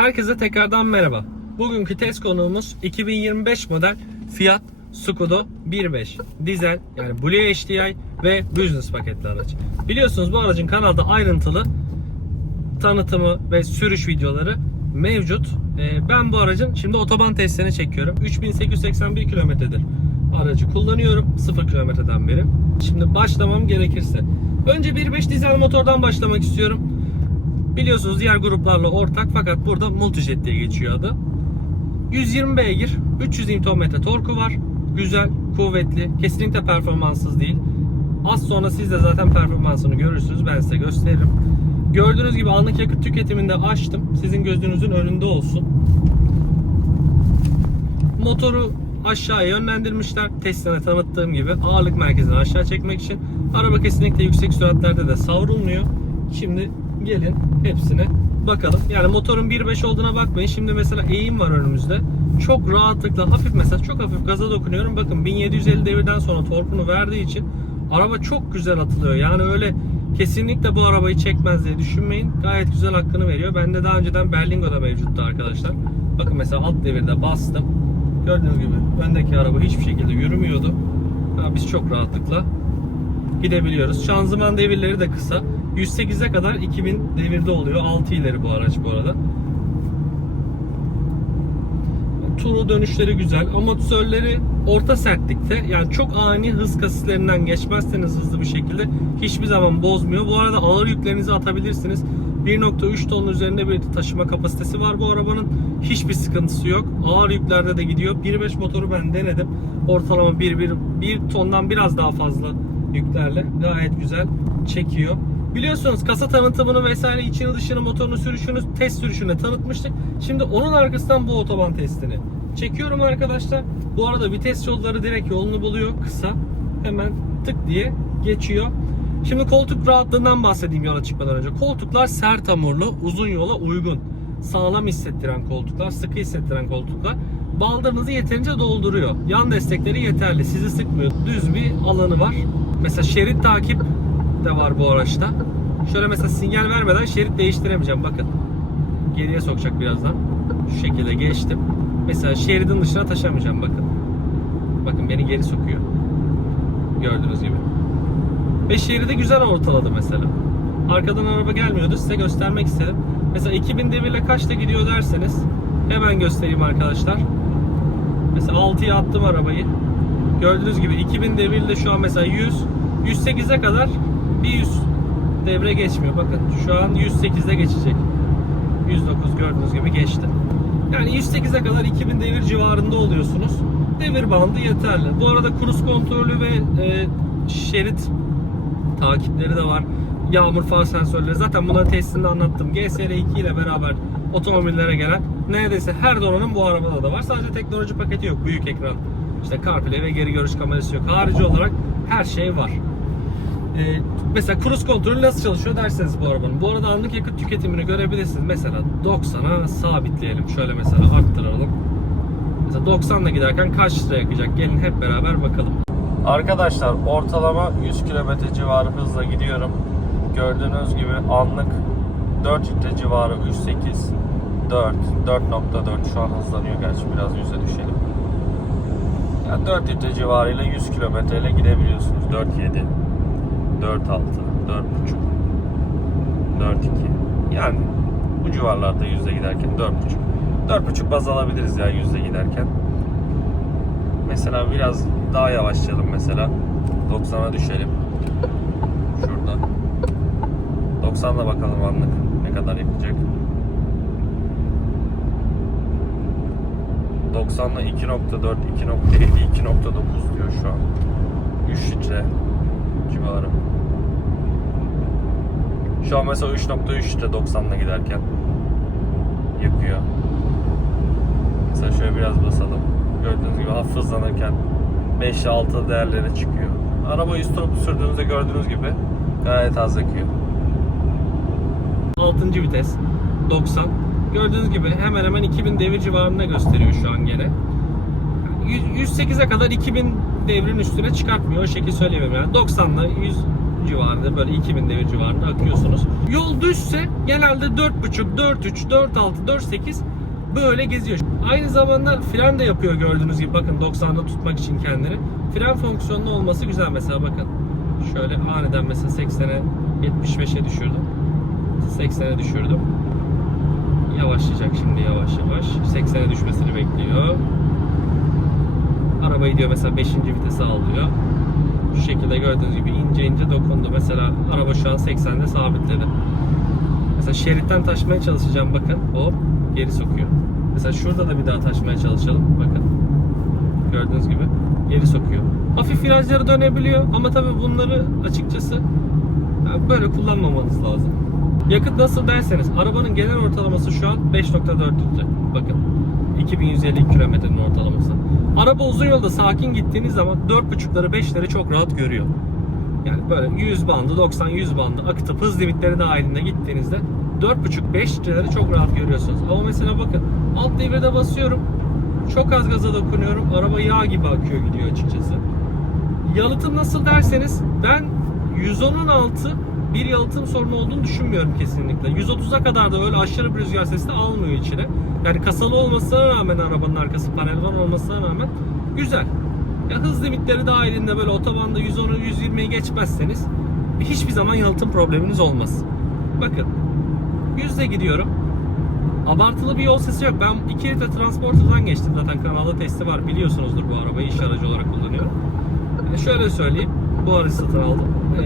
Herkese tekrardan merhaba. Bugünkü test konuğumuz 2025 model Fiat Scudo 1.5 dizel yani Blue HDI ve Business paketli araç. Biliyorsunuz bu aracın kanalda ayrıntılı tanıtımı ve sürüş videoları mevcut. Ee, ben bu aracın şimdi otoban testlerini çekiyorum. 3881 kilometredir aracı kullanıyorum 0 kilometreden beri. Şimdi başlamam gerekirse. Önce 1.5 dizel motordan başlamak istiyorum. Biliyorsunuz diğer gruplarla ortak fakat burada Multijet diye geçiyor adı. 120 beygir, 300 Nm torku var. Güzel, kuvvetli, kesinlikle performanssız değil. Az sonra siz de zaten performansını görürsünüz. Ben size gösteririm. Gördüğünüz gibi anlık yakıt tüketimini de açtım. Sizin gözünüzün önünde olsun. Motoru aşağıya yönlendirmişler. Testine tanıttığım gibi ağırlık merkezini aşağı çekmek için. Araba kesinlikle yüksek süratlerde de savrulmuyor. Şimdi gelin hepsine bakalım. Yani motorun 1.5 olduğuna bakmayın. Şimdi mesela eğim var önümüzde. Çok rahatlıkla hafif mesela çok hafif gaza dokunuyorum. Bakın 1750 devirden sonra torkunu verdiği için araba çok güzel atılıyor. Yani öyle kesinlikle bu arabayı çekmez diye düşünmeyin. Gayet güzel hakkını veriyor. Bende daha önceden Berlingo'da mevcuttu arkadaşlar. Bakın mesela alt devirde bastım. Gördüğünüz gibi öndeki araba hiçbir şekilde yürümüyordu. Ama biz çok rahatlıkla gidebiliyoruz. Şanzıman devirleri de kısa. 108'e kadar 2000 devirde oluyor. 6 ileri bu araç bu arada. Turu dönüşleri güzel. Amortisörleri orta sertlikte. Yani çok ani hız kasislerinden geçmezseniz hızlı bir şekilde hiçbir zaman bozmuyor. Bu arada ağır yüklerinizi atabilirsiniz. 1.3 ton üzerinde bir taşıma kapasitesi var bu arabanın. Hiçbir sıkıntısı yok. Ağır yüklerde de gidiyor. 1.5 motoru ben denedim. Ortalama 1, 1, 1 tondan biraz daha fazla yüklerle gayet güzel çekiyor. Biliyorsunuz kasa tanıtımını vesaire içini dışını motorunu sürüşünü test sürüşünde tanıtmıştık. Şimdi onun arkasından bu otoban testini çekiyorum arkadaşlar. Bu arada vites yolları direkt yolunu buluyor kısa. Hemen tık diye geçiyor. Şimdi koltuk rahatlığından bahsedeyim yola çıkmadan önce. Koltuklar sert hamurlu, uzun yola uygun. Sağlam hissettiren koltuklar, sıkı hissettiren koltuklar. Baldırınızı yeterince dolduruyor. Yan destekleri yeterli, sizi sıkmıyor. Düz bir alanı var. Mesela şerit takip de var bu araçta. Şöyle mesela sinyal vermeden şerit değiştiremeyeceğim. Bakın. Geriye sokacak birazdan. Şu şekilde geçtim. Mesela şeridin dışına taşamayacağım bakın. Bakın beni geri sokuyor. Gördüğünüz gibi. Ve şeridi güzel ortaladı mesela. Arkadan araba gelmiyordu. Size göstermek istedim. Mesela 2000 devirle kaçta gidiyor derseniz hemen göstereyim arkadaşlar. Mesela 6'ya attım arabayı. Gördüğünüz gibi 2000 devirle şu an mesela 100 108'e kadar bir 100 devre geçmiyor. Bakın şu an 108'de geçecek. 109 gördüğünüz gibi geçti. Yani 108'e kadar 2000 devir civarında oluyorsunuz. Devir bandı yeterli. Bu arada kruz kontrolü ve e, şerit takipleri de var. Yağmur far sensörleri. Zaten bunların testinde anlattım. GSR2 ile beraber otomobillere gelen neredeyse her donanım bu arabada da var. Sadece teknoloji paketi yok. Büyük ekran. İşte CarPlay ve geri görüş kamerası yok. Harici olarak her şey var. Ee, mesela cruise kontrolü nasıl çalışıyor derseniz bu arabanın. Bu arada anlık yakıt tüketimini görebilirsiniz. Mesela 90'a sabitleyelim. Şöyle mesela arttıralım. Mesela 90'la giderken kaç litre yakacak? Gelin hep beraber bakalım. Arkadaşlar ortalama 100 km civarı hızla gidiyorum. Gördüğünüz gibi anlık 4 litre civarı 3.8 4 4.4 şu an hızlanıyor gerçi biraz yüze düşelim. Yani 4 litre civarıyla 100 km ile gidebiliyorsunuz. 4.7 4.6 4.5 4.2 yani bu civarlarda yüzde giderken 4.5 4.5 baz alabiliriz ya yüzde giderken. Mesela biraz daha yavaşlayalım mesela. 90'a düşelim. Şurada. 90'la bakalım anlık ne kadar yapacak. 90'la 2.4, 2.7, 2.9 diyor şu an. 3 litre civarı. Şu an mesela 3.3 litre 90'la giderken yakıyor. Mesela şöyle biraz basalım. Gördüğünüz gibi hafif hızlanırken 5-6 değerlere çıkıyor. Arabayı stop sürdüğünüzde gördüğünüz gibi gayet az yakıyor. 6. vites 90. Gördüğünüz gibi hemen hemen 2000 devir civarında gösteriyor şu an gene. 108'e kadar 2000 devrin üstüne çıkartmıyor. O şekilde söyleyemem yani. 90'la 100 civarında böyle 2000 devir civarında akıyorsunuz. Yol düzse genelde 4.5, 4.3, 4.6, 4.8 böyle geziyor. Aynı zamanda fren de yapıyor gördüğünüz gibi. Bakın 90'da tutmak için kendini. Fren fonksiyonlu olması güzel mesela bakın. Şöyle aniden mesela 80'e 75'e düşürdüm. 80'e düşürdüm. Yavaşlayacak şimdi yavaş yavaş. 80'e düşmesini bekliyor. Arabayı diyor mesela 5. vitese alıyor. Şu şekilde gördüğünüz gibi ince ince dokundu. Mesela araba şu an 80'de sabitledi. Mesela şeritten taşmaya çalışacağım bakın. Hop geri sokuyor. Mesela şurada da bir daha taşmaya çalışalım. Bakın. Gördüğünüz gibi geri sokuyor. Hafif virajları dönebiliyor ama tabii bunları açıkçası böyle kullanmamanız lazım. Yakıt nasıl derseniz arabanın genel ortalaması şu an 5.4 litre. Bakın 2150 kilometrenin ortalaması. Araba uzun yolda sakin gittiğiniz zaman 4.5'ları 5'leri çok rahat görüyor. Yani böyle 100 bandı 90-100 bandı akıtıp hız limitleri dahilinde gittiğinizde 4.5-5 litreleri çok rahat görüyorsunuz. Ama mesela bakın alt devirde basıyorum. Çok az gaza dokunuyorum. Araba yağ gibi akıyor gidiyor açıkçası. Yalıtım nasıl derseniz ben 110'un altı bir yalıtım sorunu olduğunu düşünmüyorum kesinlikle. 130'a kadar da öyle aşırı bir rüzgar sesi de almıyor içine. Yani kasalı olmasına rağmen arabanın arkası panelvan olmasına rağmen güzel. Ya hız limitleri dahilinde böyle otobanda 110'u 120'yi geçmezseniz hiçbir zaman yalıtım probleminiz olmaz. Bakın yüzde gidiyorum. Abartılı bir yol sesi yok. Ben 2 litre transporter'dan geçtim zaten kanalda testi var biliyorsunuzdur bu arabayı iş aracı olarak kullanıyorum. E, şöyle söyleyeyim bu aracı satın aldım. E,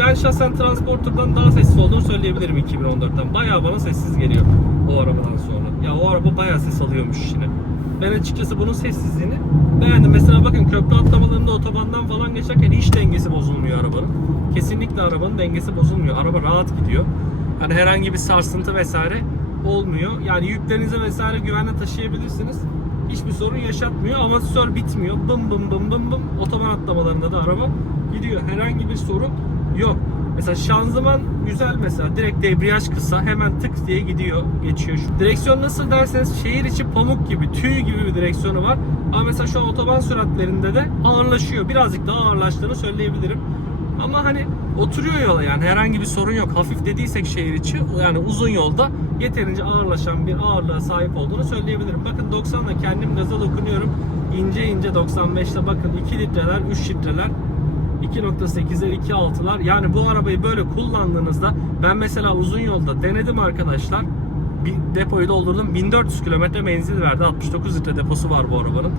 ben şahsen transporter'dan daha sessiz olduğunu söyleyebilirim 2014'ten. Bayağı bana sessiz geliyor o arabadan sonra. Ya o araba bayağı ses alıyormuş içine. Ben açıkçası bunun sessizliğini beğendim. Mesela bakın köprü atlamalarında otobandan falan geçerken hiç dengesi bozulmuyor arabanın. Kesinlikle arabanın dengesi bozulmuyor. Araba rahat gidiyor. Hani herhangi bir sarsıntı vesaire olmuyor. Yani yüklerinizi vesaire güvenle taşıyabilirsiniz. Hiçbir sorun yaşatmıyor. Amortisör bitmiyor. Bım bım bım bım bım. Otoban atlamalarında da araba gidiyor. Herhangi bir sorun yok. Mesela şanzıman güzel mesela. Direkt debriyaj kısa. Hemen tık diye gidiyor. Geçiyor. Direksiyon nasıl derseniz şehir içi pamuk gibi, tüy gibi bir direksiyonu var. Ama mesela şu an otoban süratlerinde de ağırlaşıyor. Birazcık daha ağırlaştığını söyleyebilirim. Ama hani oturuyor yola yani herhangi bir sorun yok. Hafif dediysek şehir içi yani uzun yolda yeterince ağırlaşan bir ağırlığa sahip olduğunu söyleyebilirim. Bakın 90'la kendim gaza dokunuyorum. İnce ince 95'te bakın 2 litreler 3 litreler 2.8'ler 2.6'lar yani bu arabayı böyle kullandığınızda ben mesela uzun yolda denedim arkadaşlar. Bir depoyu doldurdum. 1400 kilometre menzil verdi. 69 litre deposu var bu arabanın.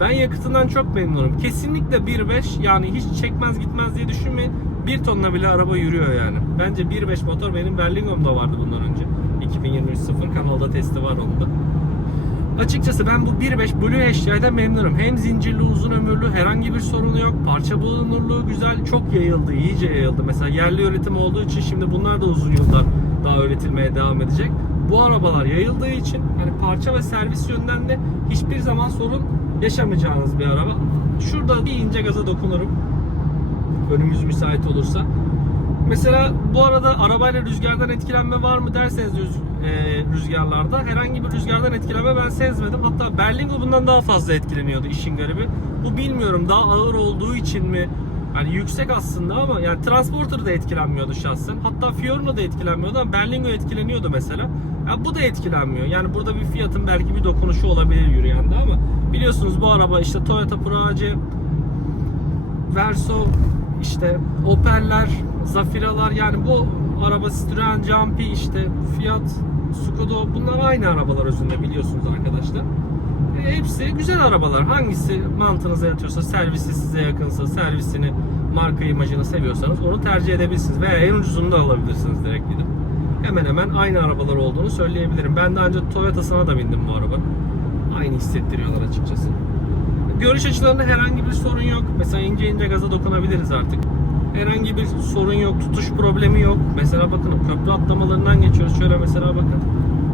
Ben yakıtından çok memnunum. Kesinlikle 1.5 yani hiç çekmez gitmez diye düşünmeyin. 1 tonla bile araba yürüyor yani. Bence 1.5 motor benim Berlingom'da vardı bundan önce. 2023 sıfır kanalda testi var onda Açıkçası ben bu 1.5 Blue HDI'den memnunum. Hem zincirli uzun ömürlü herhangi bir sorunu yok. Parça bulunurluğu güzel. Çok yayıldı, iyice yayıldı. Mesela yerli üretim olduğu için şimdi bunlar da uzun yıllar daha üretilmeye devam edecek. Bu arabalar yayıldığı için hani parça ve servis yönden de hiçbir zaman sorun yaşamayacağınız bir araba. Şurada bir ince gaza dokunurum. Önümüz müsait olursa. Mesela bu arada arabayla rüzgardan etkilenme var mı derseniz rüz- e, rüzgarlarda herhangi bir rüzgardan etkilenme ben sezmedim. Hatta Berlingo bundan daha fazla etkileniyordu işin garibi. Bu bilmiyorum daha ağır olduğu için mi? Yani yüksek aslında ama yani Transporter da etkilenmiyordu şahsen. Hatta Fiorino da etkilenmiyordu ama Berlingo etkileniyordu mesela. Ya bu da etkilenmiyor. Yani burada bir Fiat'ın belki bir dokunuşu olabilir yürüyende ama biliyorsunuz bu araba işte Toyota Prage, Verso, işte Opel'ler, Zafira'lar yani bu araba Citroen Jumpy işte Fiat, Scudo bunlar aynı arabalar özünde biliyorsunuz arkadaşlar. E, hepsi güzel arabalar. Hangisi mantığınıza yatıyorsa, servisi size yakınsa, servisini, marka imajını seviyorsanız onu tercih edebilirsiniz. Veya en ucuzunu da alabilirsiniz direkt gidip. Hemen hemen aynı arabalar olduğunu söyleyebilirim. Ben daha önce Toyota'sına da bindim bu araba. Aynı hissettiriyorlar açıkçası. Görüş açılarında herhangi bir sorun yok. Mesela ince ince gaza dokunabiliriz artık. Herhangi bir sorun yok, tutuş problemi yok. Mesela bakın köprü atlamalarından geçiyoruz. Şöyle mesela bakın.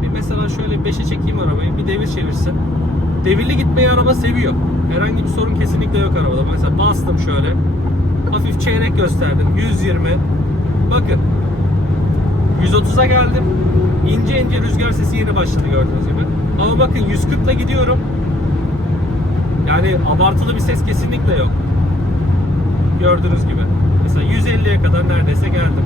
Bir mesela şöyle 5'e çekeyim arabayı. Bir devir çevirse. Devirli gitmeyi araba seviyor. Herhangi bir sorun kesinlikle yok arabada. Mesela bastım şöyle. Hafif çeyrek gösterdim. 120. Bakın. 130'a geldim. İnce ince rüzgar sesi yeni başladı gördüğünüz gibi. Ama bakın 140 ile gidiyorum. Yani abartılı bir ses kesinlikle yok. Gördüğünüz gibi. Mesela 150'ye kadar neredeyse geldim.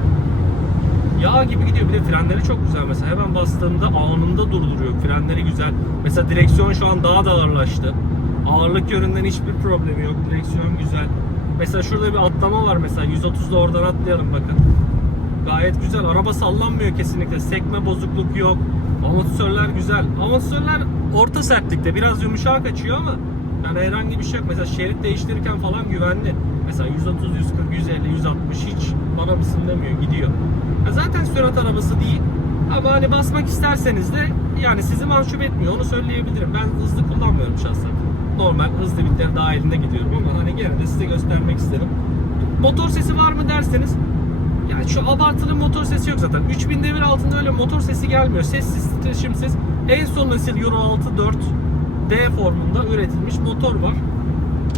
Yağ gibi gidiyor. Bir de frenleri çok güzel mesela. Hemen bastığımda anında durduruyor. Frenleri güzel. Mesela direksiyon şu an daha da ağırlaştı. Ağırlık yönünden hiçbir problemi yok. Direksiyon güzel. Mesela şurada bir atlama var mesela. 130'da oradan atlayalım bakın. Gayet güzel. Araba sallanmıyor kesinlikle. Sekme bozukluk yok. Amortisörler güzel. Amortisörler orta sertlikte. Biraz yumuşak açıyor ama yani herhangi bir şey yok. Mesela şerit değiştirirken falan güvenli. Mesela 130, 140, 150, 160 hiç bana mısın demiyor. Gidiyor. Ya zaten sürat arabası değil. Ama hani basmak isterseniz de yani sizi mahcup etmiyor. Onu söyleyebilirim. Ben hızlı kullanmıyorum şahsen. Normal hız limitleri dahilinde gidiyorum ama hani gene de size göstermek istedim. Motor sesi var mı derseniz yani şu abartılı motor sesi yok zaten. 3000 devir altında öyle motor sesi gelmiyor. Sessiz, titreşimsiz. En son nesil Euro 6 4 D formunda üretilmiş motor var.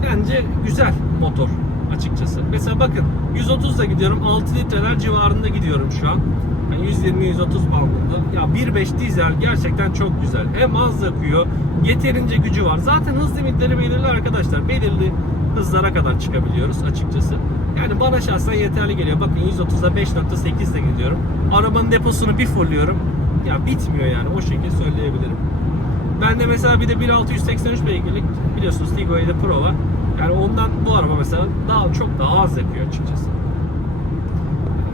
Bence güzel motor açıkçası. Mesela bakın 130'da gidiyorum. 6 litreler civarında gidiyorum şu an. Yani 120-130 bandında. Ya 1.5 dizel gerçekten çok güzel. Hem az yakıyor. Yeterince gücü var. Zaten hız limitleri belirli arkadaşlar. Belirli hızlara kadar çıkabiliyoruz açıkçası. Yani bana şahsen yeterli geliyor. Bakın 130'da 5.8 ile gidiyorum. Arabanın deposunu bir fulluyorum. Ya bitmiyor yani o şekilde söyleyebilirim. Ben de mesela bir de 1683 beygirlik biliyorsunuz Tiggo'da Pro var. Yani ondan bu araba mesela daha çok daha az yakıyor açıkçası.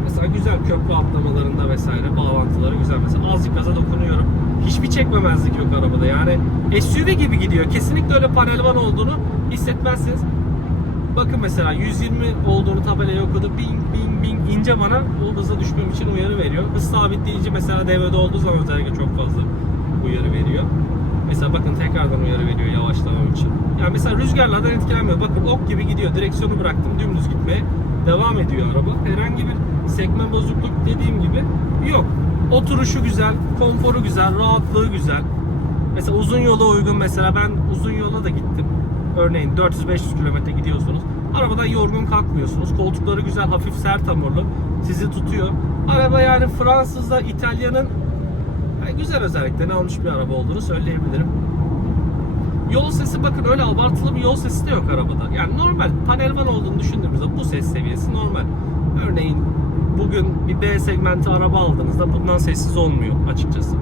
Mesela güzel köprü atlamalarında vesaire bağlantıları güzel. Mesela azıcık gaza dokunuyorum. Hiçbir çekmemezlik yok arabada. Yani SUV gibi gidiyor. Kesinlikle öyle panel van olduğunu hissetmezsiniz. Bakın mesela 120 olduğunu tabelaya okudu. Bing bing bing ince bana o hıza düşmem için uyarı veriyor. Hız sabitleyici mesela devrede olduğu zaman özellikle çok fazla uyarı veriyor. Mesela bakın tekrardan uyarı veriyor yavaşlamam için. Yani mesela rüzgarlardan etkilenmiyor. Bakın ok gibi gidiyor. Direksiyonu bıraktım dümdüz gitmeye. Devam ediyor araba. Herhangi bir sekme bozukluk dediğim gibi yok. Oturuşu güzel, konforu güzel, rahatlığı güzel. Mesela uzun yola uygun mesela ben uzun yola da gittim. Örneğin 400-500 kilometre gidiyorsunuz. Arabadan yorgun kalkmıyorsunuz. Koltukları güzel, hafif sert hamurlu. Sizi tutuyor. Araba yani Fransız'da İtalya'nın yani güzel özelliklerini almış bir araba olduğunu söyleyebilirim. Yol sesi bakın öyle abartılı bir yol sesi de yok arabada. Yani normal panel van olduğunu düşündüğümüzde bu ses seviyesi normal. Örneğin bugün bir B segmenti araba aldığınızda bundan sessiz olmuyor açıkçası.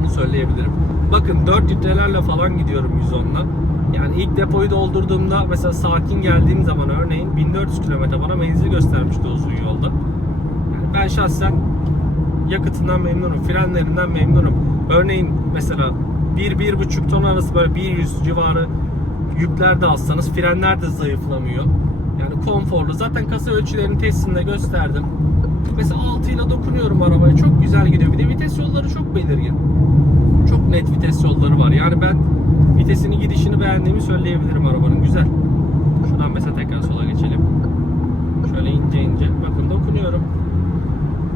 Onu söyleyebilirim. Bakın 4 litrelerle falan gidiyorum 110'la. Yani ilk depoyu doldurduğumda mesela sakin geldiğim zaman örneğin 1400 kilometre bana menzil göstermişti uzun yolda. Yani ben şahsen yakıtından memnunum, frenlerinden memnunum. Örneğin mesela 1-1,5 ton arası böyle 100 civarı yükler de alsanız frenler de zayıflamıyor. Yani konforlu. Zaten kasa ölçülerini testinde gösterdim. Mesela 6 ile dokunuyorum arabaya. Çok güzel gidiyor. Bir de vites yolları çok belirgin. Çok net vites yolları var. Yani ben vitesini gidişini beğendiğimi söyleyebilirim arabanın. Güzel. Şuradan mesela tekrar sola geçelim. Şöyle ince ince. Bakın dokunuyorum.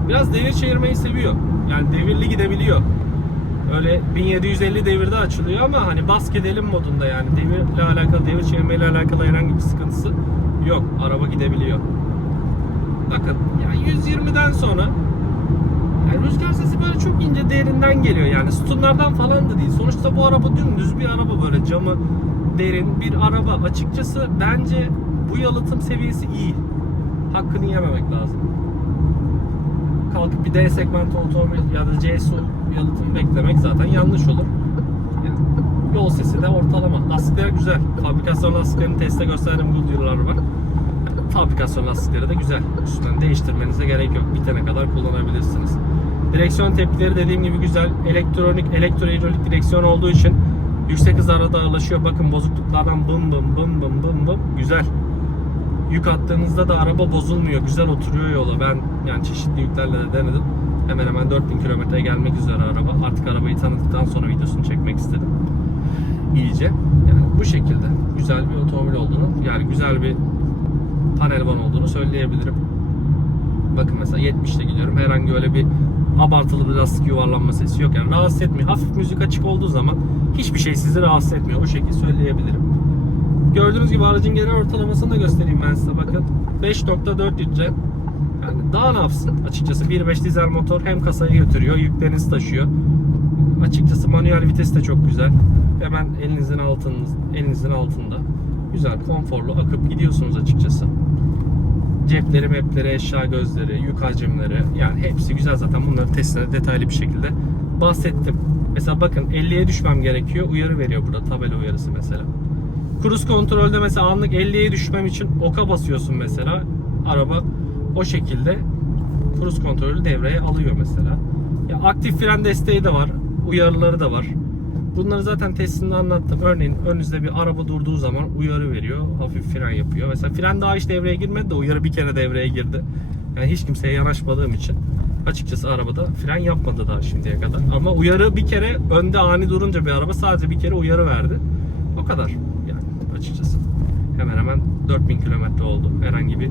Biraz devir çevirmeyi seviyor. Yani devirli gidebiliyor. Öyle 1750 devirde açılıyor ama hani bas gidelim modunda yani devirle alakalı, devir çevirmeyle alakalı herhangi bir sıkıntısı yok. Araba gidebiliyor. Bakın yani 120'den sonra yani rüzgar sesi böyle çok ince derinden geliyor yani sütunlardan falan da değil. Sonuçta bu araba dümdüz bir araba böyle camı derin bir araba. Açıkçası bence bu yalıtım seviyesi iyi. Hakkını yememek lazım kalkıp bir D segment otomobil ya da C SUV yalıtım beklemek zaten yanlış olur. Yol sesi de ortalama. Lastikler güzel. Fabrikasyon lastiklerini teste gösterdim Goodyear'lar var. Fabrikasyon lastikleri de güzel. Üstünden değiştirmenize gerek yok. Bitene kadar kullanabilirsiniz. Direksiyon tepkileri dediğim gibi güzel. Elektronik, elektrohidrolik direksiyon olduğu için yüksek hızlarda dağılaşıyor. Bakın bozukluklardan bım bım bım bım bım bım. Güzel yük attığınızda da araba bozulmuyor. Güzel oturuyor yola. Ben yani çeşitli yüklerle de denedim. Hemen hemen 4000 kilometreye gelmek üzere araba. Artık arabayı tanıdıktan sonra videosunu çekmek istedim. İyice. Yani bu şekilde güzel bir otomobil olduğunu, yani güzel bir panel van olduğunu söyleyebilirim. Bakın mesela 70'te gidiyorum. Herhangi öyle bir abartılı bir lastik yuvarlanma sesi yok. Yani rahatsız etmiyor. Hafif müzik açık olduğu zaman hiçbir şey sizi rahatsız etmiyor. Bu şekilde söyleyebilirim. Gördüğünüz gibi aracın genel ortalamasını da göstereyim ben size bakın. 5.4 litre. Yani daha ne yapsın açıkçası 1.5 dizel motor hem kasayı götürüyor, yüklerinizi taşıyor. Açıkçası manuel vites de çok güzel. Hemen elinizin altınız, elinizin altında. Güzel, konforlu akıp gidiyorsunuz açıkçası. Cepleri, mepleri, eşya gözleri, yük hacimleri yani hepsi güzel zaten. Bunları testine detaylı bir şekilde bahsettim. Mesela bakın 50'ye düşmem gerekiyor. Uyarı veriyor burada tabela uyarısı mesela. Cruise kontrolde mesela anlık 50'ye düşmem için oka basıyorsun mesela. Araba o şekilde cruise kontrolü devreye alıyor mesela. Ya aktif fren desteği de var. Uyarıları da var. Bunları zaten testinde anlattım. Örneğin önünüzde bir araba durduğu zaman uyarı veriyor. Hafif fren yapıyor. Mesela fren daha hiç devreye girmedi de uyarı bir kere devreye girdi. Yani hiç kimseye yanaşmadığım için açıkçası arabada fren yapmadı daha şimdiye kadar. Ama uyarı bir kere önde ani durunca bir araba sadece bir kere uyarı verdi. O kadar açıkçası. Hemen hemen 4000 kilometre oldu. Herhangi bir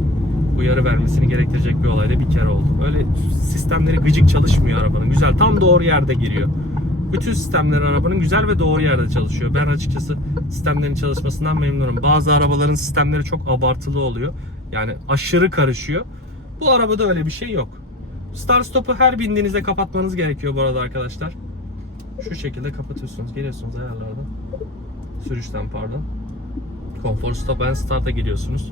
uyarı vermesini gerektirecek bir olayda bir kere oldu. Öyle sistemleri gıcık çalışmıyor arabanın. Güzel tam doğru yerde giriyor. Bütün sistemler arabanın güzel ve doğru yerde çalışıyor. Ben açıkçası sistemlerin çalışmasından memnunum. Bazı arabaların sistemleri çok abartılı oluyor. Yani aşırı karışıyor. Bu arabada öyle bir şey yok. Start stop'u her bindiğinizde kapatmanız gerekiyor bu arada arkadaşlar. Şu şekilde kapatıyorsunuz. Geliyorsunuz ayarlardan. Sürüşten pardon. Konfor stop and start'a giriyorsunuz.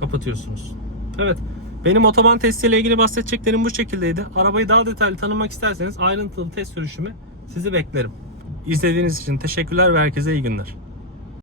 Kapatıyorsunuz. Evet. Benim otoban testiyle ilgili bahsedeceklerim bu şekildeydi. Arabayı daha detaylı tanımak isterseniz ayrıntılı test sürüşümü sizi beklerim. İzlediğiniz için teşekkürler ve herkese iyi günler.